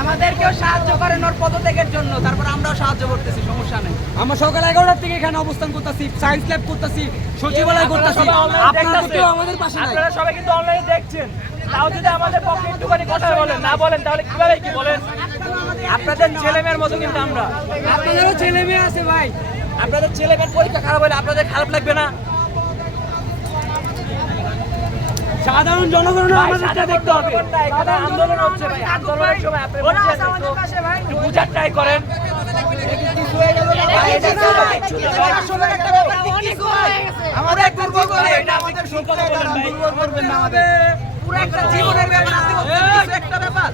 আমাদেরকেও সাহায্য করেন ওর পদত্যাগের জন্য, তারপর আমরাও সাহায্য করতেছি, সমস্যা নেই। আমরা সকাল 11টার থেকে এখানে অবস্থান করতেছি, সায়েন্স ল্যাব করতেছি, সচিবালয় করতেছি। আপনারা তো কেউ আমাদের পাশে নাই। আপনারা সবাই কিন্তু অনলাইনে দেখছেন, তাও যদি আমাদের পক্ষে একটুখানি কথা বলেন না বলেন তাহলে কিভাবে কি বলেন? আপনাদের ছেলে মেয়ের মতো কিন্তু আমরা। আপনাদেরও ছেলে মেয়ে আছে ভাই। আপনাদের ছেলে মেয়ের পরীক্ষা খারাপ হলে আপনাদের খারাপ লাগবে না? সাধারণ জনগণের আমাদেরটা দেখতে হবে। এখানে আন্দোলন হচ্ছে ভাই, আন্দোলনের সময় আপনি একটু বুঝার ট্রাই করেন। আমাদের দুর্বল করে এটা আমাদের সত্যি দুর্বল করবেন না আমাদের পুরো একটা জীবনের ব্যাপার, আপনি বলছেন কিছু একটা ব্যাপার।